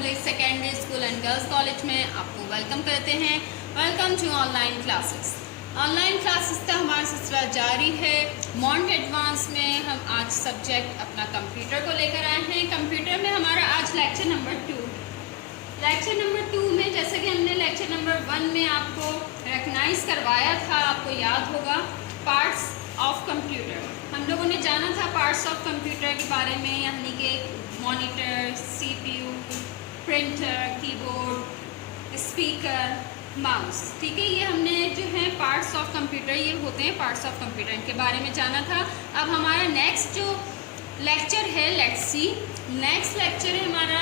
Public secondary school and girls college में आपको welcome करते हैं। Welcome to online classes. Online classes का हमारा सिलसिला जारी है। मॉन्ट एडवांस में हम आज सब्जेक्ट अपना कंप्यूटर को लेकर आए हैं। कंप्यूटर में हमारा आज लेक्चर नंबर 2। लेक्चर नंबर 2 में जैसे कि हमने लेक्चर नंबर 1 में आपको रिकग्नाइज करवाया था, आपको याद होगा, पार्ट्स ऑफ कंप्यूटर। हम लोगों ने जाना था पार्ट्स ऑफ कंप्यूटर के बारे में, यानी कि monitor, CPU, printer, keyboard, speaker, mouse. ठीक है, ये हमने जो है पार्ट्स ऑफ कंप्यूटर, ये होते हैं पार्ट्स ऑफ कंप्यूटर, इनके बारे में जाना था। अब हमारा नेक्स्ट जो लेक्चर है, लेट्स सी, नेक्स्ट लेक्चर है हमारा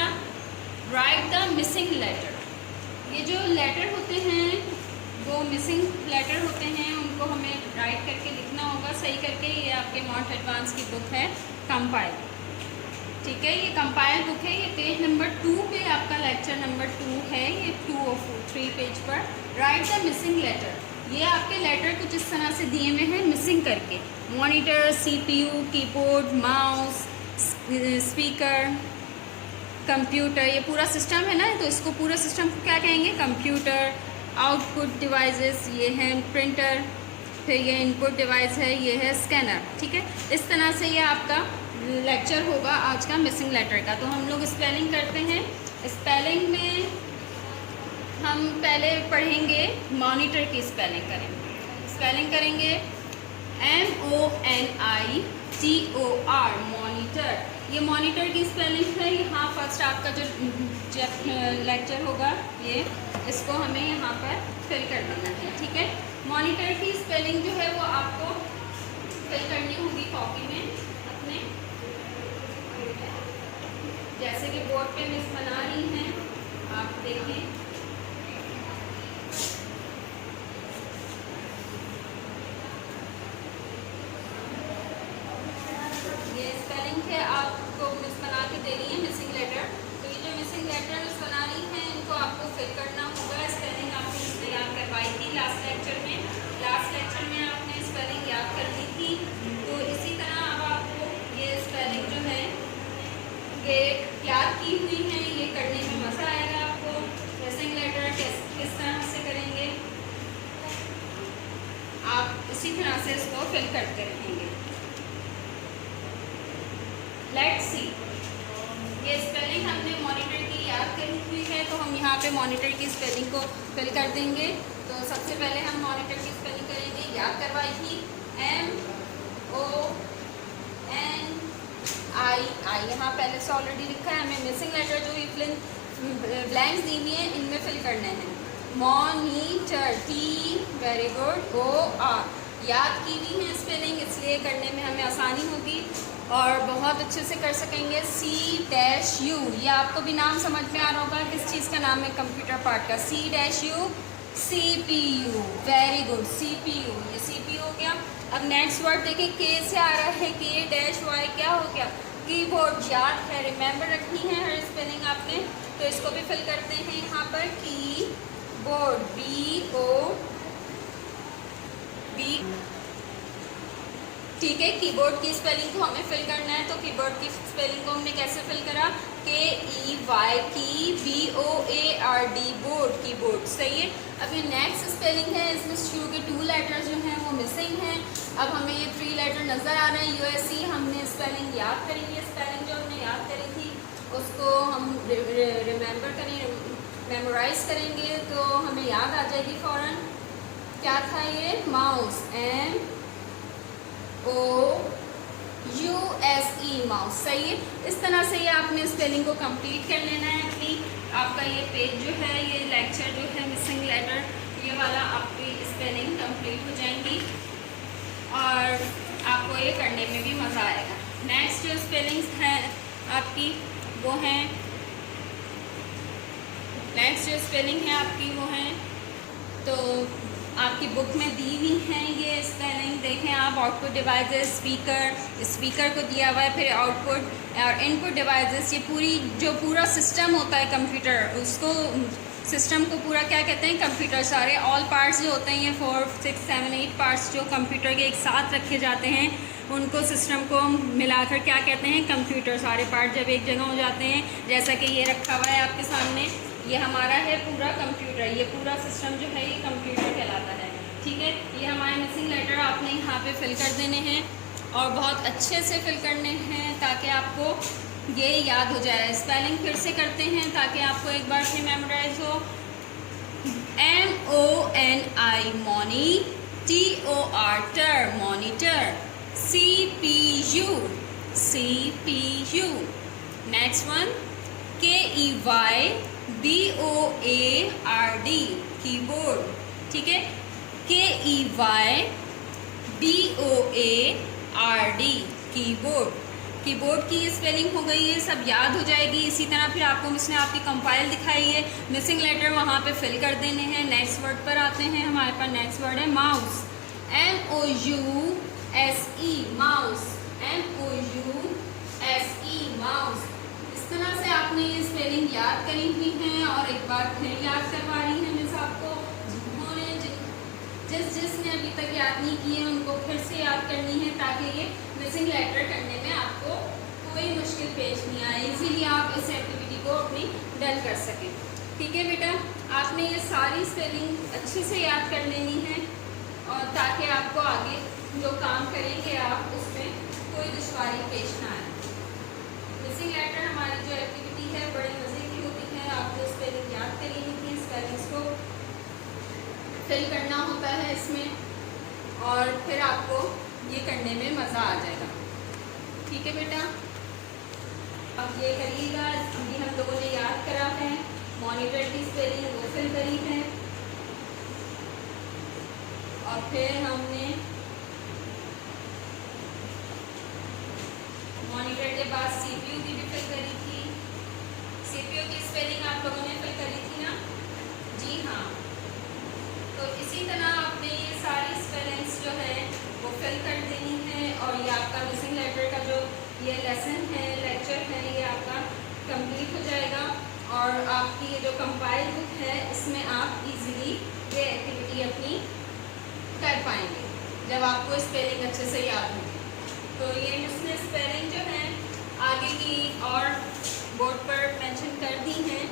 राइट द मिसिंग लेटर। ये जो लेटर होते हैं वो मिसिंग लेटर होते हैं, उनको हमें राइट करके लिखना होगा सही करके। ये आपके मॉन्ट एडवांस की बुक है कंपाइल। ठीक है, ये कंपाइल बुक है। ये पेज नंबर 2 पे आपका लेक्चर नंबर 2 है। ये 2 और 3 पेज पर राइट द मिसिंग लेटर। ये आपके लेटर कुछ इस तरह से दिए हुए हैं मिसिंग करके। Monitor, CPU, keyboard, mouse, speaker, computer, ये पूरा सिस्टम है ना, तो इसको पूरा सिस्टम को क्या कहेंगे? कंप्यूटर। आउटपुट डिवाइसेस, ये है प्रिंटर, फिर ये इनपुट डिवाइस है, ये है स्कैनर। ठीक है, इस तरह से ये आपका लेक्चर होगा आज का मिसिंग लेटर का। तो हम लोग स्पेलिंग करते हैं। स्पेलिंग में हम पहले पढ़ेंगे मॉनिटर की स्पेलिंग करेंगे। स्पेलिंग करेंगे MONITOR, मॉनिटर। ये मॉनिटर की स्पेलिंग है। यहाँ फर्स्ट आपका जो लेक्चर होगा, ये इसको हमें यहाँ पर फिल कर देना है। ठीक है, मॉनिटर की स्पेलिंग जो है वो आपको फिल करनी होगी कॉपी में अपने, जैसे कि बोर्ड पे मिस बना रही हैं, आप देखें। ये स्पेलिंग है, आपको मिस बना के दे रही है मिसिंग लेटर। तो ये जो मिसिंग लेटर मिस बना रही हैं, इनको आपको फिल करना होगा। स्पेलिंग आपने याद करवाई थी लास्ट लेक्चर में। लास्ट लेक्चर में आपने स्पेलिंग याद कर ली थी। तो इसी तरह अब आपको ये स्पेलिंग जो है ये याद की हुई है, ये करने में मज़ा आएगा आपको। मिसिंग लेटर किस तरह से करेंगे, आप इसी तरह से इसको फिल करते रहेंगे। लेट्स सी, ये स्पेलिंग हमने मॉनिटर की याद करी हुई है, तो हम यहाँ पे मॉनिटर की स्पेलिंग को फिल कर देंगे। तो सबसे पहले हम मॉनिटर की स्पेलिंग करेंगे। याद करवाई थी MONI। यहाँ पहले से ऑलरेडी लिखा है। हमें मिसिंग लेटर जो ये ब्लैंक्स दी हुई हैं, इनमें फिल करने हैं। Monitor, T, very good, OR। याद की हुई है स्पेलिंग, इसलिए करने में हमें आसानी होगी और बहुत अच्छे से कर सकेंगे। C-U, ये आपको भी नाम समझ में आ रहा होगा किस चीज़ का नाम है कंप्यूटर पार्ट का। C-U, CPU, very good, CPU, ये CPU हो गया। अब नेक्स्ट वर्ड देखिए, K से आ रहा है, K-Y, क्या हो गया? कीबोर्ड। याद है, रिमेंबर रखनी है हर स्पेलिंग आपने, तो इसको भी फिल करते हैं यहाँ पर। Keyboard, B-O-B। ठीक है, कीबोर्ड की स्पेलिंग को हमें फिल करना है। तो कीबोर्ड की स्पेलिंग को हमने कैसे फिल करा? KEY, की, BOARD, बोर्ड, कीबोर्ड। सही है। अब ये नेक्स्ट स्पेलिंग है, इसमें शू के 2 लेटर्स जो हैं वो मिसिंग हैं। अब हमें ये 3 लेटर नज़र आ रहे हैं, USE। हमने स्पेलिंग याद करेंगे। स्पेलिंग जो हमने याद करी थी उसको हम रिमेंबर करें, मेमोराइज करेंगे, तो हमें याद आ जाएगी फ़ौरन। क्या था ये? Mouse, MOUSE, mouse. सही है। इस तरह से ये आपने स्पेलिंग को कंप्लीट कर लेना है अपनी। आपका ये पेज जो है, ये लेक्चर जो है मिसिंग लेटर, ये वाला आपकी स्पेलिंग कंप्लीट हो जाएंगी और आपको ये करने में भी मज़ा आएगा। नेक्स्ट जो स्पेलिंग्स हैं आपकी वो हैं, नेक्स्ट जो स्पेलिंग है आपकी वो हैं, तो आपकी बुक में दी हुई हैं ये स्पेलिंग। देखें आप, आउटपुट डिवाइसेस, स्पीकर को दिया हुआ है, फिर आउटपुट और इनपुट डिवाइसेस। ये पूरा सिस्टम होता है कंप्यूटर, उसको सिस्टम को पूरा क्या कहते हैं? कंप्यूटर। सारे ऑल पार्ट्स जो होते हैं, ये 4, 6, 7, 8 पार्ट्स जो कंप्यूटर के एक साथ रखे जाते हैं, उनको सिस्टम को मिलाकर क्या कहते हैं, कंप्यूटर। सारे पार्ट जब एक जगह हो जाते हैं, जैसा कि ये रखा हुआ है आपके सामने, ये हमारा है पूरा कंप्यूटर, ये पूरा सिस्टम जो है ये कंप्यूटर कहलाता है। ठीक है, ये हमारे मिसिंग लेटर आपने यहाँ पे फिल कर देने हैं और बहुत अच्छे से फिल करने हैं ताकि आपको ये याद हो जाए। स्पेलिंग फिर से करते हैं ताकि आपको एक बार फिर मेमोराइज हो। MONI मॉनी, TOR टर monitor, CPU। Next one KEY BOARD keyboard. ठीक है, KEY BOARD कीबोर्ड। कीबोर्ड की स्पेलिंग हो गई है, सब याद हो जाएगी। इसी तरह फिर आपको मिस ने आपकी कंपाइल दिखाई है, मिसिंग लेटर वहाँ पे फिल कर देने हैं। नेक्स्ट वर्ड पर आते हैं, हमारे पास नेक्स्ट वर्ड है mouse, MOUSE mouse, MOUSE mouse. इस तरह से आपने ये स्पेलिंग याद करी हुई है और एक बार फिर याद करवा रही है मिस आपको। जिसने अभी तक याद नहीं किए उनको फिर से याद करनी है ताकि ये मिसिंग लेटर करने में आपको कोई मुश्किल पेश नहीं आए, इजीली आप इस एक्टिविटी को अपनी डन कर सकें। ठीक है बेटा, आपने ये सारी स्पेलिंग अच्छे से याद कर लेनी है और ताकि आपको आगे जो काम करेंगे आप उसमें कोई दुश्वारी पेश ना आए। मिसिंग लेटर हमारी जो एक्टिविटी है बड़े मज़े की होती है। आपको स्पेलिंग याद करनी थी, स्पेलिंग्स को फिल करना होता है इसमें और फिर आपको ये करने में मज़ा आ जाएगा। ठीक है बेटा, अब ये करिएगा। अभी हम लोगों ने याद करा है, मॉनिटर की स्पेलिंग वो फिल करी है और फिर हमने मॉनिटर के बाद CPU की भी फिल करी थी। CPU की स्पेलिंग आप लोगों ने फिल करी थी ना? जी हाँ। तो इसी तरह आपने ये सारी स्पेलिंग्स जो है वो फिल कर देनी है और ये आपका मिसिंग लेटर का जो ये लेसन है, लेक्चर है, ये आपका कंप्लीट हो जाएगा और आपकी ये जो कंपाइल बुक है इसमें आप इजीली ये एक्टिविटी अपनी कर पाएंगे जब आपको स्पेलिंग अच्छे से याद होगी। तो ये इसमें स्पेलिंग जो है आगे की और बोर्ड पर मेंशन कर दी हैं।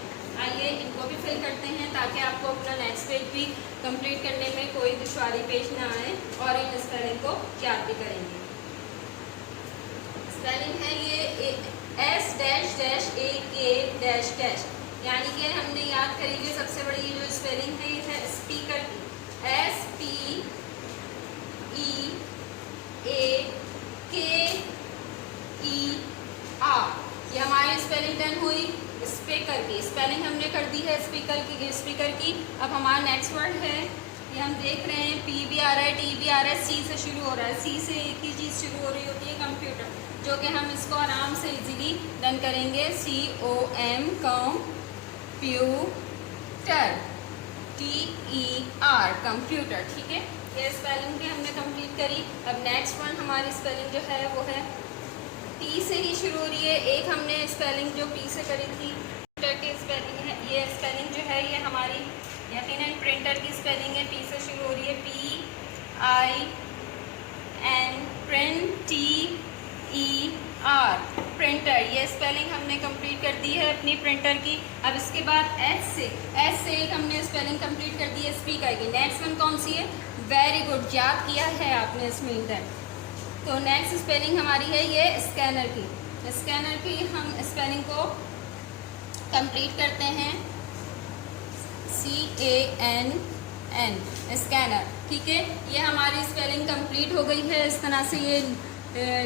आइए इनको भी फिल करते हैं ताकि आपको अपना नेक्स्ट पेज भी कंप्लीट करने में कोई दुश्वारी पेश ना आए और इन स्पेलिंग को याद भी करेंगे। स्पेलिंग है ये S-A-K-, यानी कि हमने याद करी कि सबसे बड़ी जो स्पेलिंग है ये है स्पीकर की, SPEAKER। ये हमारी स्पेलिंग डन हुई। स्पीकर की स्पेलिंग हमने कर दी है, स्पीकर की। अब हमारा नेक्स्ट वर्ड है, ये हम देख रहे हैं P भी आ रहा है, T भी आ रहा है, C से शुरू हो रहा है। C से एक ही चीज़ शुरू हो रही होती है, कंप्यूटर, जो कि हम इसको आराम से इजीली डन करेंगे। COM computer, TER computer. ठीक है, ये स्पेलिंग भी हमने कंप्लीट करी। अब नेक्स्ट वन हमारी स्पेलिंग जो है वो है P से ही शुरू हो रही है। एक हमने स्पेलिंग जो P से करी थी, प्रिंटर की स्पेलिंग है। ये स्पेलिंग जो है ये हमारी यकीनन प्रिंटर की स्पेलिंग है, P से शुरू हो रही है, PIN TER प्रिंटर। ये स्पेलिंग हमने कंप्लीट कर दी है अपनी प्रिंटर की। अब इसके बाद S से एक हमने स्पेलिंग कंप्लीट कर दी है स्पीकर की। नेक्स्ट वन कौन सी है? वेरी गुड, याद किया है आपने इसमें इधर। तो नेक्स्ट स्पेलिंग हमारी है ये स्कैनर की। स्कैनर की हम स्पेलिंग को कंप्लीट करते हैं, CANN स्कैनर। ठीक है, ये हमारी स्पेलिंग कंप्लीट हो गई है। इस तरह से ये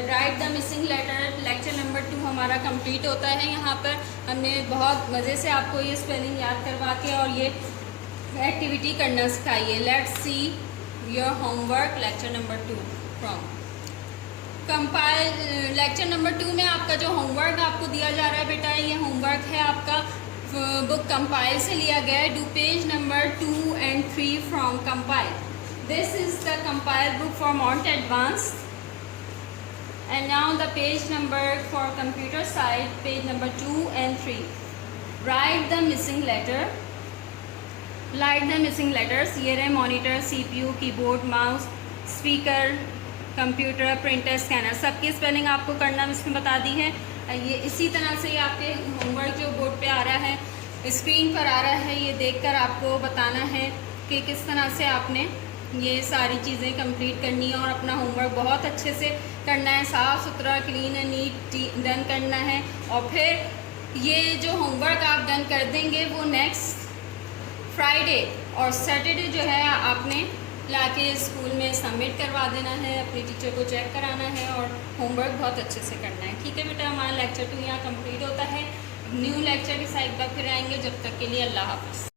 write the missing letter lecture number 2 हमारा कंप्लीट होता है। यहाँ पर हमने बहुत मज़े से आपको ये स्पेलिंग याद करवा के और ये एक्टिविटी करना सिखाई है। Let's see your homework lecture number 2 from compile. Lecture number 2 में आपका जो होमवर्क आपको दिया जा रहा है बेटा, ये होमवर्क है आपका बुक कंपाइल से लिया गया है। Do page number 2 and 3 from compile. This is the compile book for Mount Advanced and now the page number for computer side, page number 2 and 3. Write the missing letter. Write the missing letters. ये रहे monitor, CPU, keyboard, mouse, speaker, computer, printer, scanner, सबकी spelling आपको करना इसमें बता दी है। ये इसी तरह से आपके होमवर्क जो बोर्ड पे आ रहा है, स्क्रीन पर आ रहा है, ये देखकर आपको बताना है कि किस तरह से आपने ये सारी चीज़ें कंप्लीट करनी है और अपना होमवर्क बहुत अच्छे से करना है, साफ़ सुथरा, क्लीन एंड नीट डन करना है। और फिर ये जो होमवर्क आप डन कर देंगे वो नेक्स्ट फ्राइडे और सैटरडे जो है आपने लाके स्कूल में सबमिट करवा देना है, अपनी टीचर को चेक कराना है और होमवर्क बहुत अच्छे से करना है। ठीक है बेटा, हमारा लेक्चर 2 यहाँ कंप्लीट होता है। न्यू लेक्चर के साथ एक बार फिर आएंगे, जब तक के लिए अल्लाह हाफ़िज़।